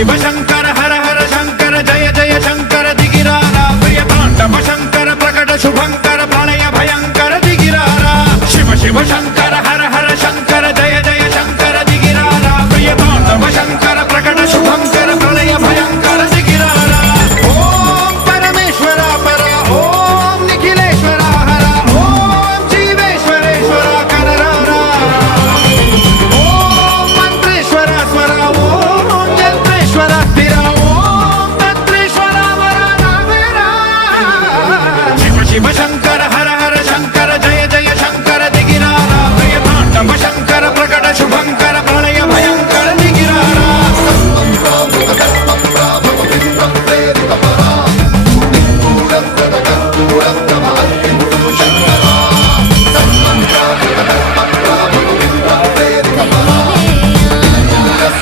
शिव शंकर हर हर शंकर जय जय शंकर दिगिरारा प्रिय तांडव शंकर प्रकट शुभंकर प्रलय भयंकर दिगिरारा शिव शिव शंकर